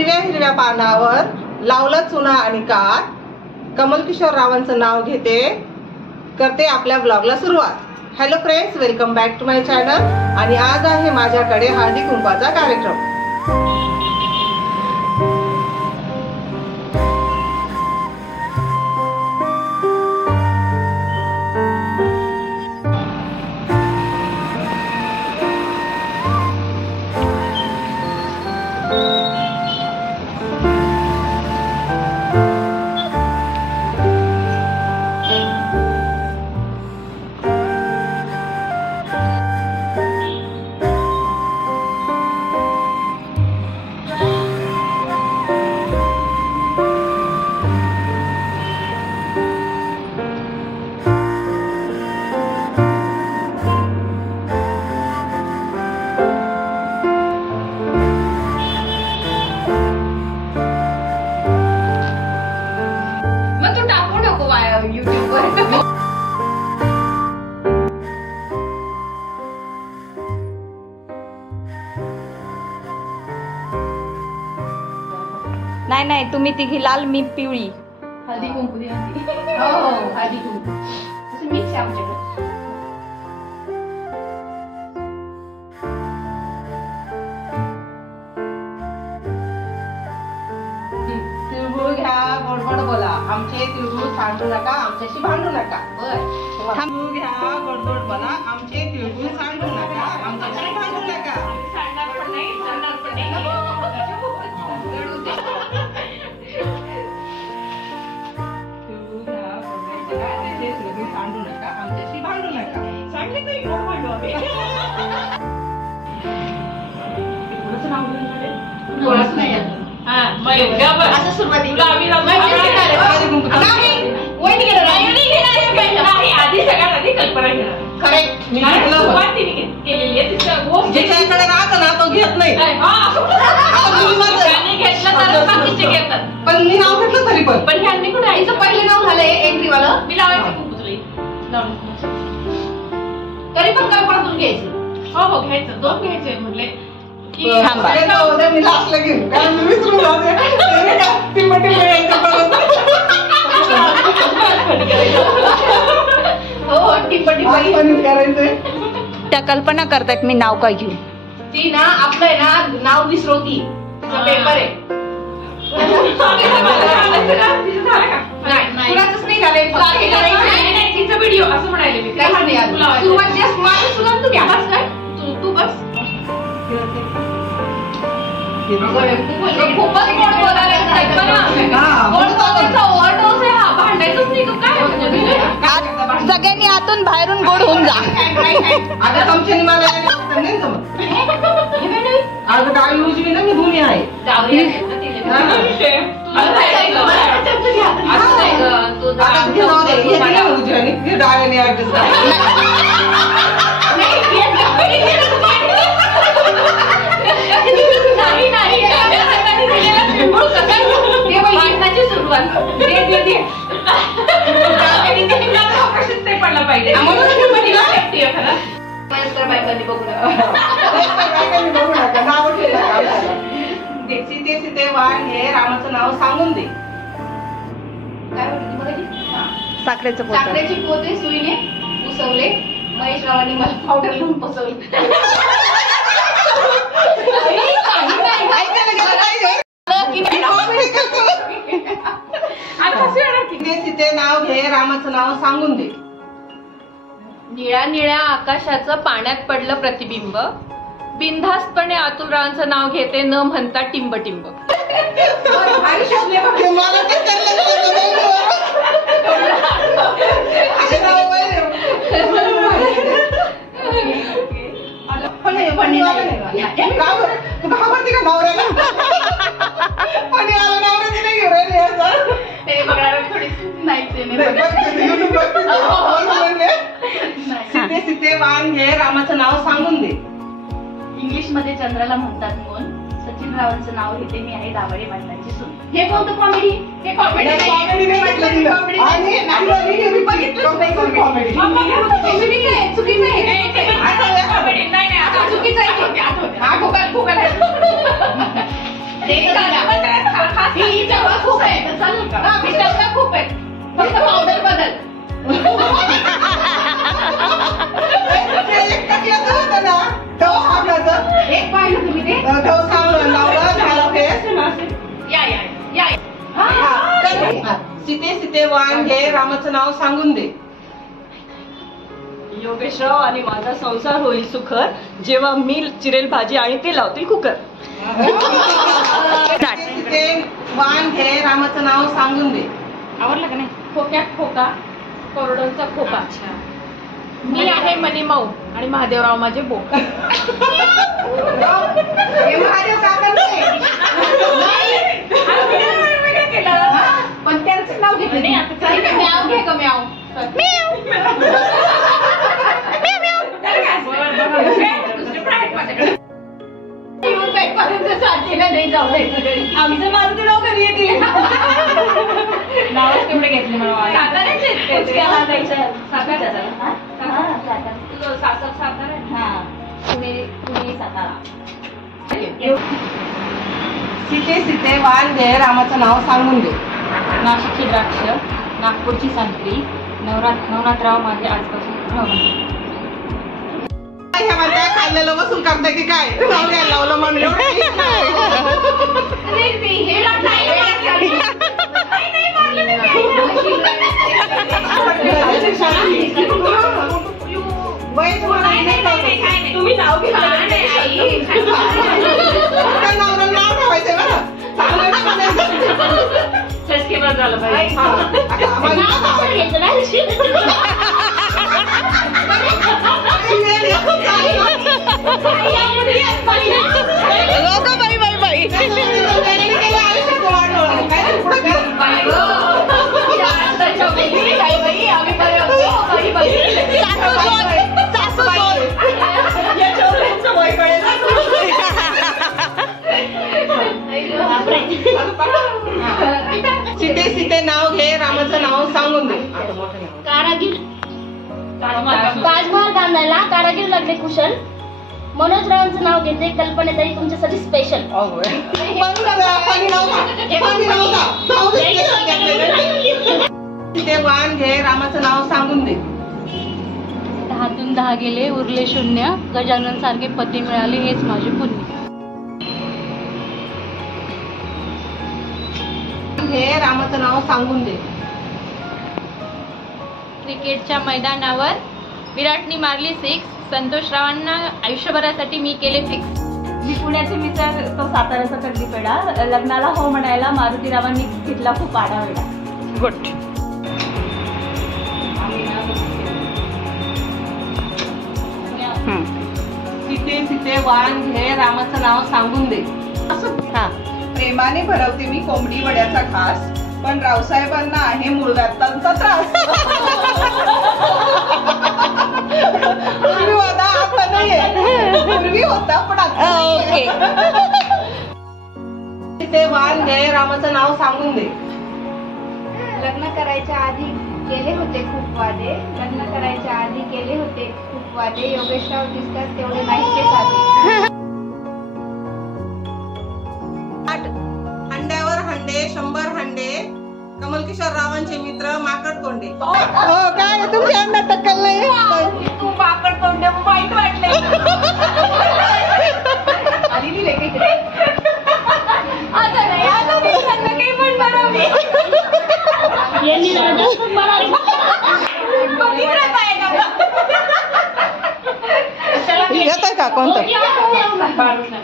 हिरव्या हिरव्या पानावर लावलं चुना आणि कात, कमल किशोर रावांचं नाव घेते, करते आपल्या ब्लॉगला सुरुवात। Hello friends, welcome back to my channel. आणि आज आहे माझ्याकडे हळदी कुंकवाचा कार्यक्रम। नाही नाही, तुम्ही तिघी लाल, मी पिवळी। हळदी कुंकू दे आधी। हो हो, हळदी कुंकू असं मिक्स आहे आमच्याकडे। तिळगुळ घ्या, गोड गोड बोला, आमचे तिळगुळ सांडू नका, आमच्याशी भांडू नका। तिळगुळ घ्या, गोड गोड बोला, आमचे तिळगुळ सांडू नका, आमच्याशी भांडू नका। सांडणार पण नाही, सांडणार पण नाही। सांडू नका, आमच्याशी भांडू नका। सांगले तरी गोड भांडू आम्ही। कोणाचं नाव घेऊन कोणाच नाही हा मग असं सुरुवातीला आम्ही वहिनी गेलो नाही आधी सगळ्यात आधी कल्पना घेणार। करेक्ट, मी केलेली आहे ज्याच्याकडे राहतं ना तो घेत नाही। घेतलं तर बाकीचे घेतात, पण मी नाव घेतलं तरी पण ह्यांनी कुठे आईचं पहिलं नाव झालंय एंट्रीवालं, मी लावायचं कुंकुचली तरी पण कल्पनातून घ्यायचं। हो हो घ्यायचं, दोन घ्यायचे म्हटले की मी लास्टला घेईन, कारण मी विसरून जाते। हो टिप्पणी करायचंय। त्या कल्पना करतात मी नाव काय घेऊ। ती ना आपलं आहे ना नाव विसरवती, तिचा पेपर आहे। कुणाचंच नाही झालंय, तिचा व्हिडिओ असं म्हणाले मी काय सुरुवात जास्त माझं सुद्धा तू घ्या बस काय तू बस। खूपच गोड बोलायला ओव्हरडोस आहे हा, भांडायचंच नाही तू काय। सगळ्यांनी आतून बाहेरून गोड होऊन जा। आता तुमच्या मला नाही जमत। आता डाळी उजवी ना, मी भूमी आहे। डाळीने ऍडजस्ट पडला पाहिजे सीते सीते वाण हे रामाचं नाव सांगून दे। काय म्हणते साखरेचं साखरेची पोते सुईने उसवले, महेश रावांनी मला पावडर लावून पसवले। सीते नाव घे, रामाचं नाव सांगून दे। निळ्या निळ्या आकाशाचं पाण्यात पडलं प्रतिबिंब, बिनधास्तपणे अतुलरावांचं नाव घेते न म्हणता टिंब टिंब। सीते सीते वाण घे, रामाचं नाव सांगून दे। इंग्लिश मध्ये चंद्राला म्हणतात म्हणून, सचिन रावांचं नाव घेते, मी आहे दाभाडे मालकांची सून। हे कोणतं कॉमेडी? हे कॉमेडी ही डबा खूप आहे चालेल का? मी डबा खूप आहे फक्त पावडर बदल. एक टाकल्याचं होतं ना, डव साबणाचं. एक पाहिलं तुम्ही ते? डव साबण लावलं, झालं फेस. या या या हा, तर सीते सीते वाण घे, रामाचं नाव सांगून दे. योगेशराव आणि माझा संसार होईल सुखर जेव्हा मी चिरेल भाजी आणि ते लावतील कुकर. सीते सीते वाण घे, रामाचं नाव सांगून दे. आवडलं का नाही? खोक्यात खोका कोरडोंचा खोका. मी आहे मनीमाऊ आणि महादेवराव माझे बोक. हे महादेव काकांचं आहे. पण त्यांचं नाव घेतलं नाही आता. चालेल, म्याव घे का म्याव? येऊन काही पर्यंत साथीला नाही जाऊ द्यायचं घरी. आमचं मारुती राव घरी येतील. नावच तेवढे घेतले मला. साताऱ्याचे आहेत ते. कुचक्याला जायचं. तुझं सासर सातारा आहे? हा, तुम्ही सातारा. सीते सीते वाण घे, रामाचं नाव सांगून दे. नाशिकची द्राक्ष, नागपूरची संत्री, नवनाथराव माझे आजपासून राहून. ह्या म्हणताय खाल्लेलं वसूल करताय की काय? नाव घ्यायला लावलं म्हणून एवढं तुम्ही नाव घेतलं नवऱ्याला नाव ठेवायचंय बरं. चांगलं नाही म्हणायचं. चष्केबाज झालं पाहिजे. हा, आता आम्हाला नाव सीते सीते नाव घे, रामाचं नाव सांगून दे. आता मोठं नाव. कारागीर ताजमहल बांधायला कारागीर लागले कुशल. मनोजरावांचं नाव घेते, कल्पनेताई तुमच्यासाठी स्पेशल. सीते वाण घे, रामाचं नाव सांगून दे. 10तून 10 गेले उरले शून्य, गजानन सारखे पती मिळाले हेच माझे पुण्य. घे, रामाचं नाव सांगून दे. क्रिकेटच्या मैदानावर विराटनी मारली 6. संतोषरावांना आयुष्यभरासाठी मी केले फिक्स. मी पुण्याचे मित्र, तो साताऱ्याचा कड्डी पेढा. लग्नाला हो म्हणायला मारुतीरावांनी घेतला खूप आडावेडा. गुड. सीते सीते वाण घे, रामाचं नाव सांगून दे. प्रेमाने भरवते मी कोंबडी वड्याचा घास, पण रावसाहेबांना आहे मुळव्याधांचा त्रास. पूर्वी होता, आता नाहीये. पूर्वी होता पण आता नाहीये. सीते वाण घे, रामाचं नाव सांगून दे. लग्न करायच्या आधी केले होते खूप वादे, लग्न करायच्या आधी केले होते खूप वादे. योगेशराव दिसतात तेवढे नाही ते साधे. हंड्यावर हंडे 100 हंडे, कमलकिशोर रावांचे मित्र माकड तोंडे. हो काय तुमची अण्णा टक्कल नाही. तू माकड तोंडे वाईट वाटले. आधी लिहिले काहीतरी. आता नाही, आता मी त्यांना काही म्हणणार आम्ही. यांनी राजा खूप म्हणाले. पवित्रता आहे का? येतंय का कोणतं? बाळूला.